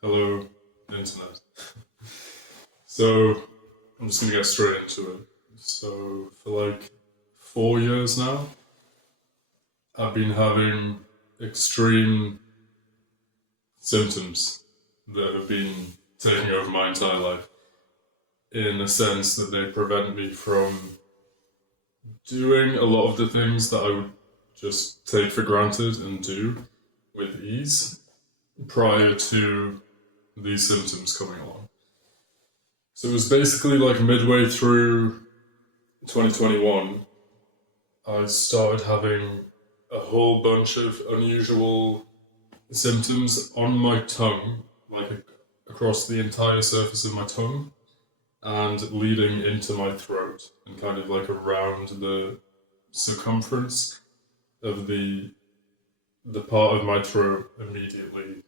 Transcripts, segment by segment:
Hello, internet. So I'm just gonna get straight into it. So for like 4 years now, I've been having extreme symptoms that have been taking over my entire life in the sense that they prevent me from doing a lot of the things that I would just take for granted and do with ease prior to these symptoms coming along. So it was basically like midway through 2021, I started having a whole bunch of unusual symptoms on my tongue, like across the entire surface of my tongue and leading into my throat and kind of like around the circumference of the part of my throat immediately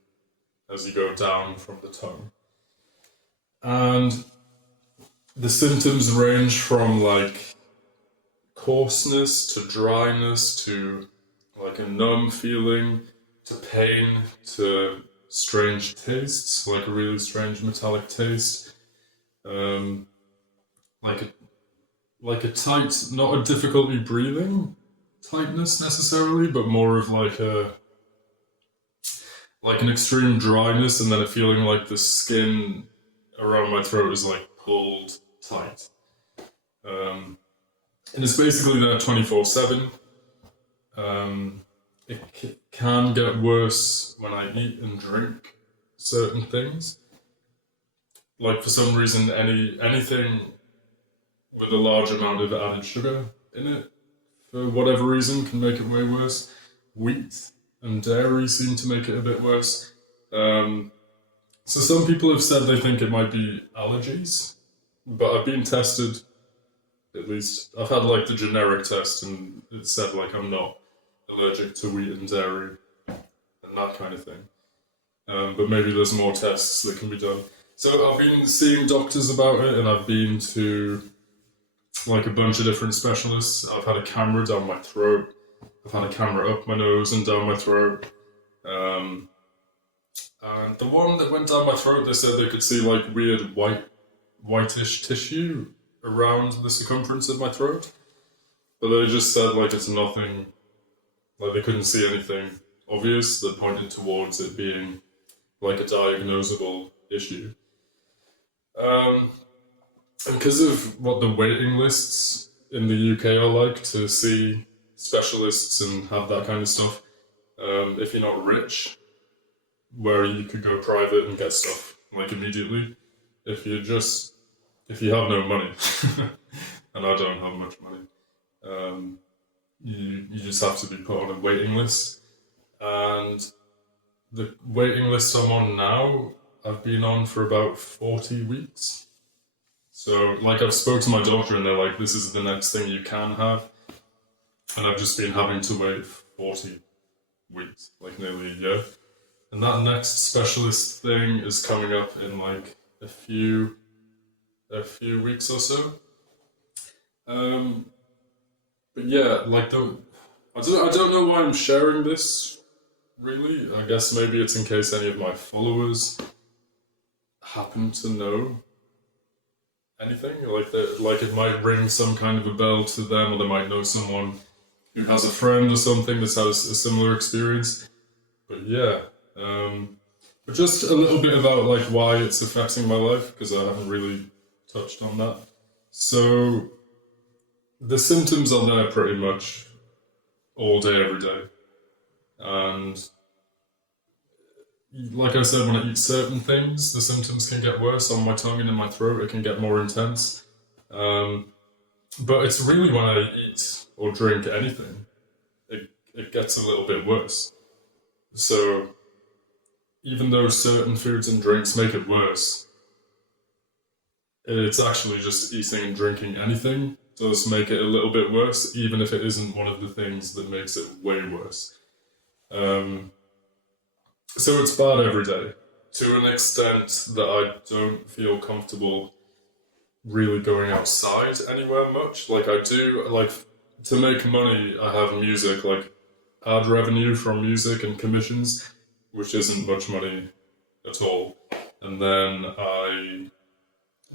as you go down from the tongue. And the symptoms range from like coarseness to dryness to like a numb feeling to pain to strange tastes, like a really strange metallic taste, um, like a like a tight, not a difficulty breathing tightness necessarily, but more of like an extreme dryness, and then a feeling like the skin around my throat is like pulled tight. Um, and it's basically there 24/7. It can get worse when I eat and drink certain things. Like for some reason, anything with a large amount of added sugar in it, for whatever reason, can make it way worse. Wheat and dairy seem to make it a bit worse. Um, so some people have said they think it might be allergies, but I've been tested. At least I've had like the generic test, and it said like I'm not allergic to wheat and dairy and that kind of thing. But maybe there's more tests that can be done. So I've been seeing doctors about it, and I've been to like a bunch of different specialists. I've had a camera down my throat. I've had a camera up my nose and down my throat. Um, and the one that went down my throat, they said they could see like weird whitish tissue around the circumference of my throat. But they just said like it's nothing, like they couldn't see anything obvious that pointed towards it being like a diagnosable issue. Um, and because of what the waiting lists in the UK are like to see specialists and have that kind of stuff, if you're not rich, where you could go private and get stuff like immediately. If you just if you have no money, and I don't have much money, um, you just have to be put on a waiting list. And the waiting list I'm on now, I've been on for about 40 weeks. So, like, I've spoke to my doctor, and they're like, "This is the next thing you can have," and I've just been having to wait 40 weeks, like nearly a year. And that next specialist thing is coming up in like a few weeks or so. Um, but yeah, like I don't know why I'm sharing this. Really, I guess maybe it's in case any of my followers happen to know anything, like that, like it might ring some kind of a bell to them, or they might know someone who has a friend or something that's had a similar experience. But yeah, but just a little bit about like why it's affecting my life, because I haven't really touched on that. So the symptoms are there pretty much all day, every day, and like I said, when I eat certain things, the symptoms can get worse on my tongue and in my throat. It can get more intense. Um, but it's really when I eat or drink anything, it gets a little bit worse. So even though certain foods and drinks make it worse, it's actually just eating and drinking anything does make it a little bit worse, even if it isn't one of the things that makes it way worse. Um, so it's bad every day to an extent that I don't feel comfortable really going outside anywhere much. Like I do, like to make money, I have music, like ad revenue from music and commissions, which isn't much money at all. and then I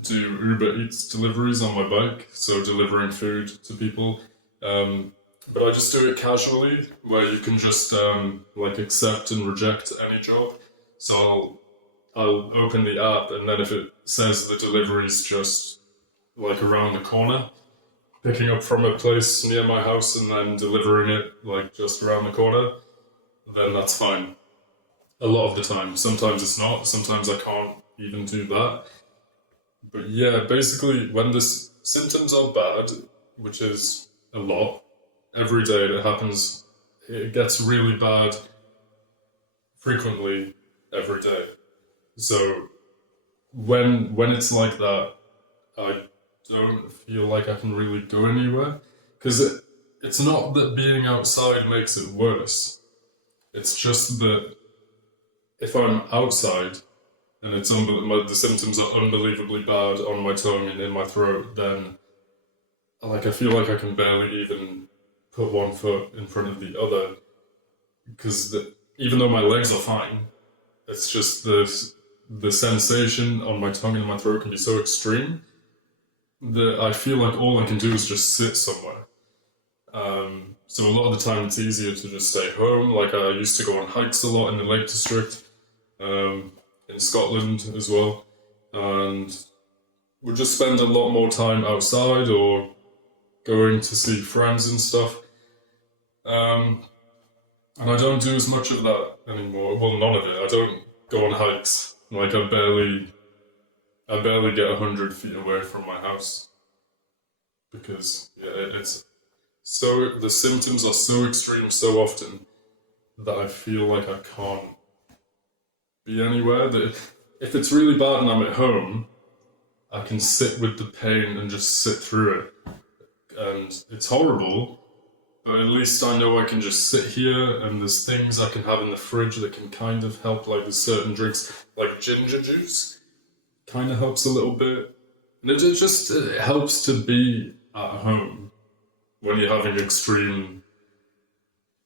do Uber Eats deliveries on my bike, so delivering food to people. But I just do it casually, where you can just like accept and reject any job. So I'll open the app, and then if it says the delivery's just like around the corner, picking up from a place near my house and then delivering it like just around the corner, then that's fine. A lot of the time. Sometimes it's not. Sometimes I can't even do that. But yeah, basically, when the symptoms are bad, which is a lot, every day it happens, it gets really bad frequently every day. So when it's like that, I don't feel like I can really go anywhere because it's not that being outside makes it worse. It's just that if I'm outside and the symptoms are unbelievably bad on my tongue and in my throat, then like I feel like I can barely even put one foot in front of the other because even though my legs are fine, it's just the sensation on my tongue and my throat can be so extreme that I feel like all I can do is just sit somewhere. So a lot of the time it's easier to just stay home. Like I used to go on hikes a lot in the Lake District, in Scotland as well, and would just spend a lot more time outside or going to see friends and stuff. And I don't do as much of that anymore. Well, none of it. I don't go on hikes. Like I barely get 100 feet away from my house because it's so the symptoms are so extreme so often that I feel like I can't be anywhere. That if it's really bad and I'm at home, I can sit with the pain and just sit through it. And it's horrible, but at least I know I can just sit here and there's things I can have in the fridge that can kind of help, like there's certain drinks, like ginger juice, kind of helps a little bit. And it helps to be at home when you're having extreme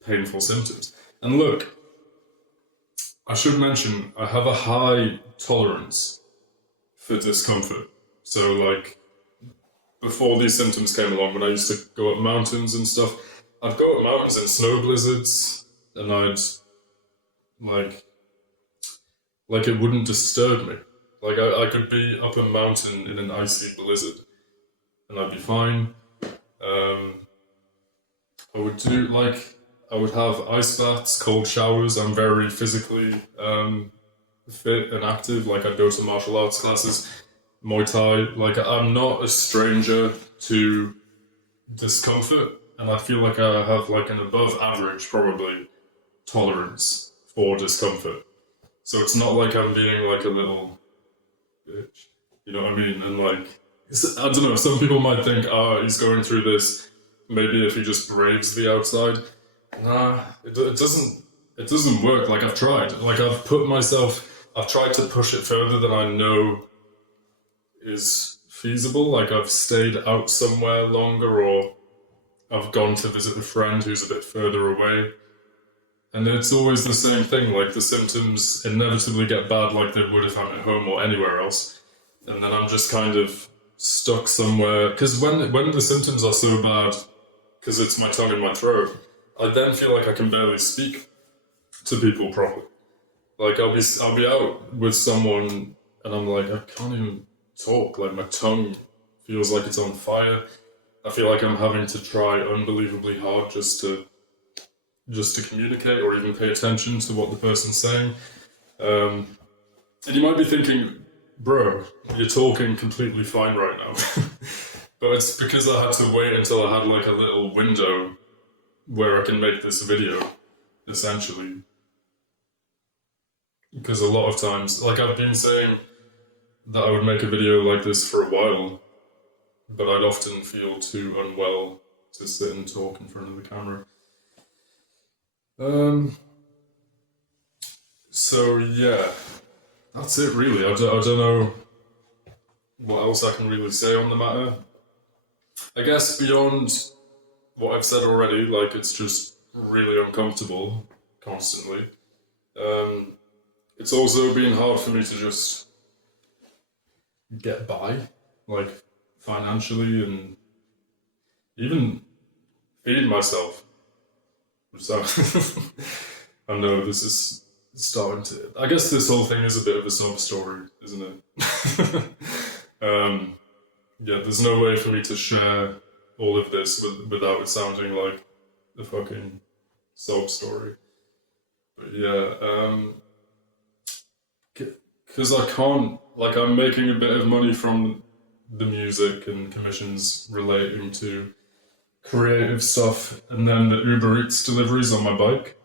painful symptoms. And look, I should mention, I have a high tolerance for discomfort. So like, before these symptoms came along, when I used to go up mountains and stuff, I'd go up mountains in snow blizzards, and I'd like it wouldn't disturb me. Like I could be up a mountain in an icy blizzard, and I'd be fine. I would have ice baths, cold showers. I'm very physically fit and active. Like I'd go to martial arts classes, Muay Thai. Like I'm not a stranger to discomfort, and I feel like I have like an above average probably tolerance for discomfort. So it's not like I'm being like a little bitch, you know what I mean? And like I don't know, some people might think, he's going through this. Maybe if he just braves the outside. Nah, it doesn't work. Like I've tried. Like I've tried to push it further than I know is feasible. Like I've stayed out somewhere longer, or I've gone to visit a friend who's a bit further away. And it's always the same thing, like the symptoms inevitably get bad like they would if I'm at home or anywhere else. And then I'm just kind of stuck somewhere. Because when the symptoms are so bad, because it's my tongue and my throat, I then feel like I can barely speak to people properly. Like I'll be out with someone and I'm like, I can't even talk. Like my tongue feels like it's on fire. I feel like I'm having to try unbelievably hard just to communicate or even pay attention to what the person's saying. And you might be thinking, bro, you're talking completely fine right now. But it's because I had to wait until I had like a little window where I can make this video, essentially. Because a lot of times, like I've been saying that I would make a video like this for a while, but I'd often feel too unwell to sit and talk in front of the camera. So yeah, that's it really. I don't know what else I can really say on the matter. I guess beyond what I've said already, like it's just really uncomfortable constantly. It's also been hard for me to just get by, like financially, and even feed myself. So I know this is starting to. I guess this whole thing is a bit of a sob story, isn't it? um, yeah, there's no way for me to share all of this without it sounding like a fucking sob story. But yeah, because I can't, like, I'm making a bit of money from the music and commissions relating to creative stuff, and then the Uber Eats deliveries on my bike,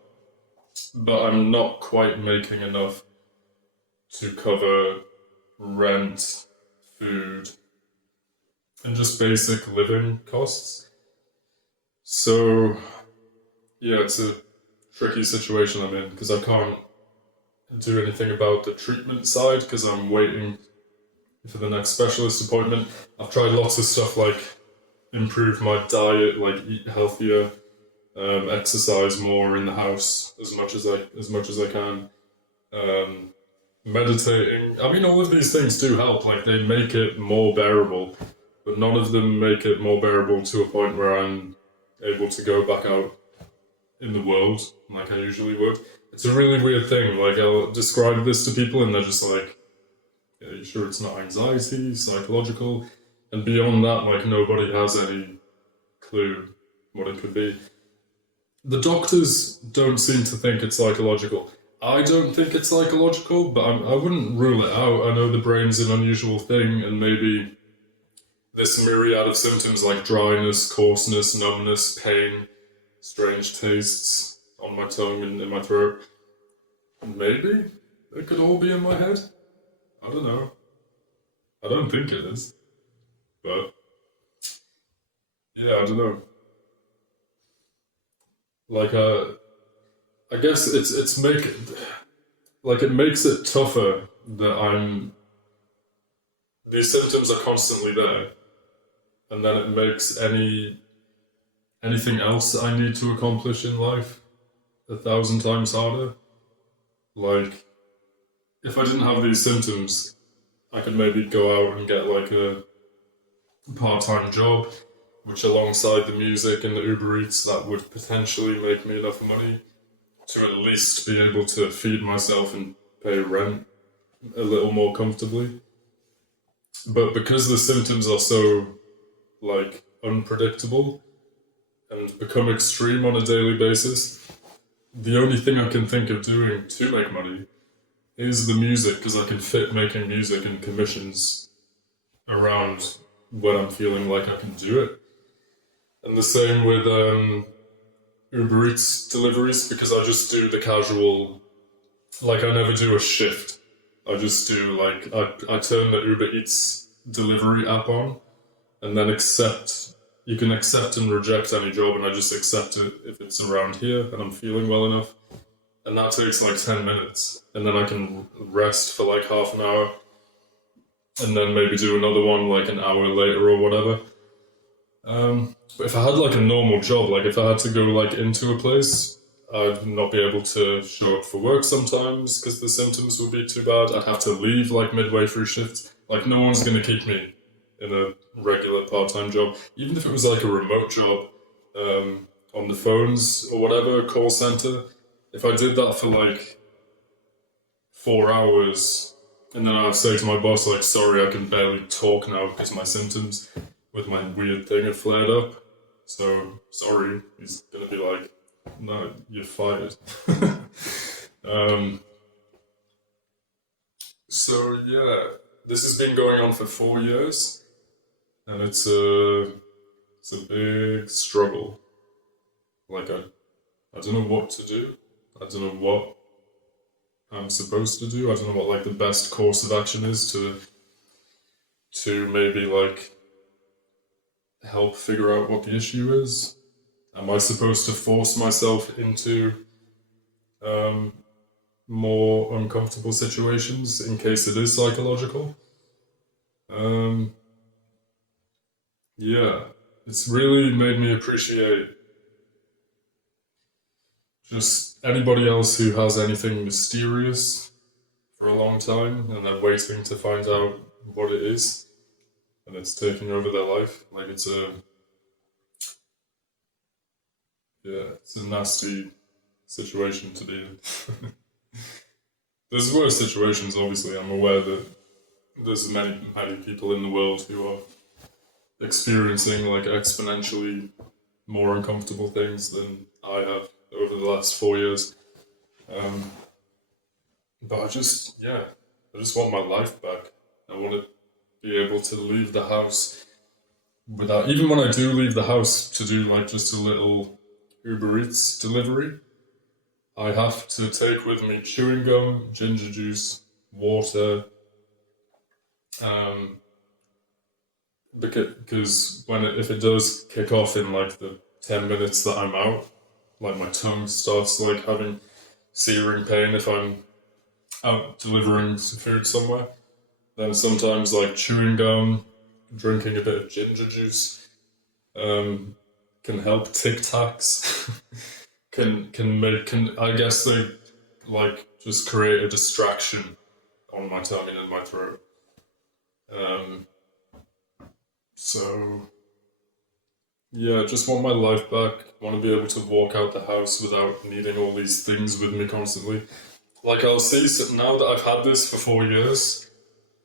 but I'm not quite making enough to cover rent, food, and just basic living costs. So, yeah, it's a tricky situation I'm in because I can't do anything about the treatment side because I'm waiting for the next specialist appointment. I've tried lots of stuff like improve my diet, like eat healthier, exercise more in the house as much as I can. Um, Meditating. I mean, all of these things do help. Like they make it more bearable, but none of them make it more bearable to a point where I'm able to go back out in the world like I usually would. It's a really weird thing. Like I'll describe this to people, and they're just like, "Yeah, you sure it's not anxiety, psychological?" And beyond that, like nobody has any clue what it could be. The doctors don't seem to think it's psychological. I don't think it's psychological, but I wouldn't rule it out. I know the brain's an unusual thing, and maybe this myriad of symptoms like dryness, coarseness, numbness, pain, strange tastes on my tongue and in my throat, maybe it could all be in my head. I don't know. I don't think it is, but yeah, I don't know. Like, I guess it's make like it makes it tougher that I'm these symptoms are constantly there, and then it makes anything else that I need to accomplish in life a thousand times harder. Like, if I didn't have these symptoms, I could maybe go out and get like a part-time job, which alongside the music and the Uber Eats, that would potentially make me enough money to at least be able to feed myself and pay rent a little more comfortably. But because the symptoms are so like unpredictable and become extreme on a daily basis, the only thing I can think of doing to make money is the music because I can fit making music and commissions around when I'm feeling like I can do it. And the same with Uber Eats deliveries because I just do the casual, like I never do a shift. I just do like, I turn the Uber Eats delivery app on and then you can accept and reject any job and I just accept it if it's around here and I'm feeling well enough. And that takes like 10 minutes. And then I can rest for like half an hour and then maybe do another one like an hour later or whatever. But if I had like a normal job, like if I had to go like into a place, I'd not be able to show up for work sometimes because the symptoms would be too bad. I'd have to leave like midway through shifts. Like no one's gonna keep me in a regular part-time job, even if it was like a remote job on the phones or whatever, call center. If I did that for like 4 hours and then I'd say to my boss like, sorry, I can barely talk now because my symptoms with my weird thing have flared up. So sorry, he's gonna be like, no, you're fired. um, so yeah, this has been going on for 4 years, and it's a big struggle. Like I don't know what to do. I don't know what I'm supposed to do. I don't know what like the best course of action is to maybe like help figure out what the issue is. Am I supposed to force myself into um, more uncomfortable situations in case it is psychological? Um, yeah, it's really made me appreciate just anybody else who has anything mysterious for a long time and they're waiting to find out what it is, and it's taking over their life. Like it's a nasty situation to be in. There's worse situations, obviously. I'm aware that there's many people in the world who are experiencing like exponentially more uncomfortable things than I have over the last 4 years. Um, but I just want my life back. I want to be able to leave the house without, even when I do leave the house to do like just a little Uber Eats delivery, I have to take with me chewing gum, ginger juice, water, um, because if it does kick off in like the 10 minutes that I'm out, like my tongue starts like having searing pain if I'm out delivering food somewhere. Then sometimes like chewing gum, drinking a bit of ginger juice, can help. Tic Tacs can I guess they like just create a distraction on my tongue and in my throat. Um, so yeah, just want my life back. Want to be able to walk out the house without needing all these things with me constantly. Like I'll see now that I've had this for 4 years,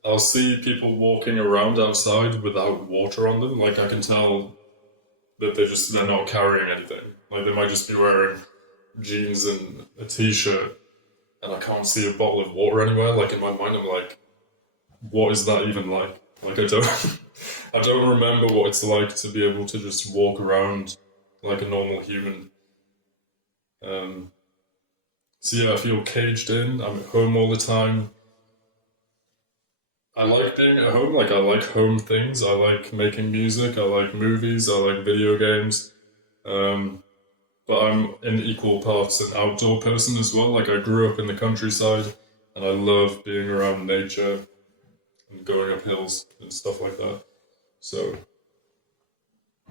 I'll see people walking around outside without water on them. Like I can tell that they're not carrying anything. Like they might just be wearing jeans and a t-shirt, and I can't see a bottle of water anywhere. Like in my mind, I'm like, what is that even like? Like I don't, I don't remember what it's like to be able to just walk around like a normal human. Um, so yeah, I feel caged in. I'm at home all the time. I like being at home. Like I like home things. I like making music. I like movies. I like video games. Um, but I'm in equal parts an outdoor person as well. Like I grew up in the countryside, and I love being around nature and going up hills and stuff like that. So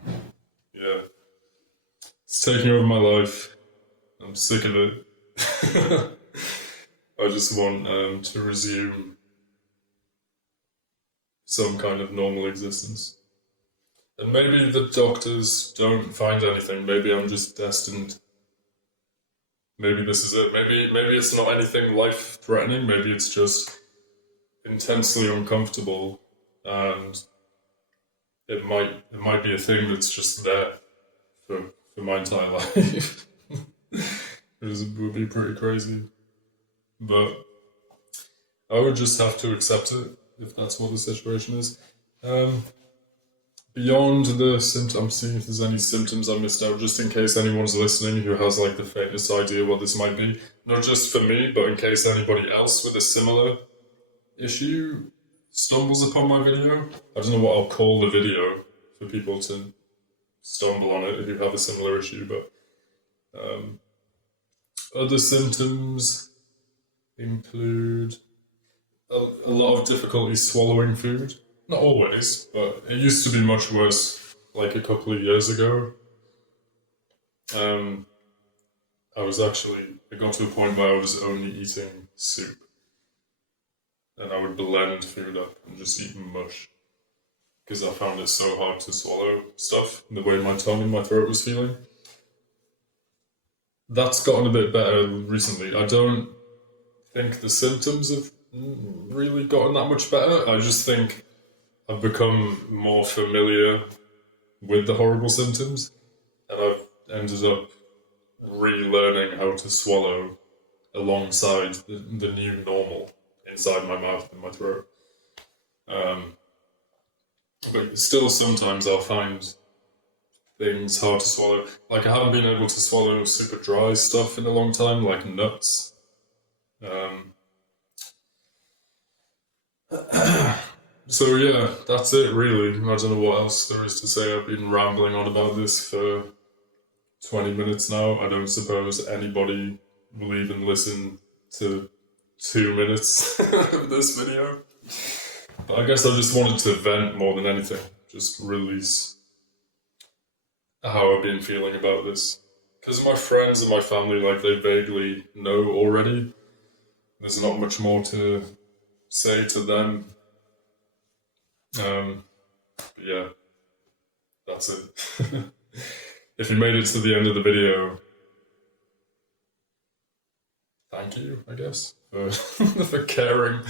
yeah, it's taking over my life. I'm sick of it. I just want to resume some kind of normal existence. And maybe the doctors don't find anything. Maybe I'm just destined. Maybe this is it. Maybe it's not anything life threatening. Maybe it's just intensely uncomfortable, and it might be a thing that's just there for my entire life. It would be pretty crazy. But I would just have to accept it if that's what the situation is. Um, Beyond the symptoms, I'm seeing if there's any symptoms I missed out, just in case anyone's listening who has like the faintest idea what this might be. Not just for me, but in case anybody else with a similar issue stumbles upon my video. I don't know what I'll call the video for people to stumble on it if you have a similar issue, but other symptoms include a lot of difficulty swallowing food. Not always, but it used to be much worse like a couple of years ago. Um, it got to a point where I was only eating soup. And I would blend food up and just eat mush. Because I found it so hard to swallow stuff, the way my tongue and my throat was feeling. That's gotten a bit better recently. I don't think the symptoms have really gotten that much better. I just think I've become more familiar with the horrible symptoms, and I've ended up relearning how to swallow alongside the new normal inside my mouth and my throat. But still, sometimes I'll find things hard to swallow. Like I haven't been able to swallow super dry stuff in a long time, like nuts. Um, so yeah, that's it really. I don't know what else there is to say. I've been rambling on about this for 20 minutes now. I don't suppose anybody will even listen to 2 minutes of this video. But I guess I just wanted to vent more than anything. Just release how I've been feeling about this. Because my friends and my family, like, they vaguely know already. There's not much more to say to them. But yeah, that's it. If you made it to the end of the video, thank you, I guess, for, for caring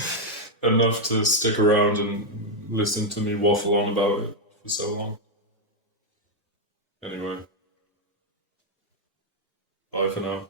enough to stick around and listen to me waffle on about it for so long. Anyway, bye for now.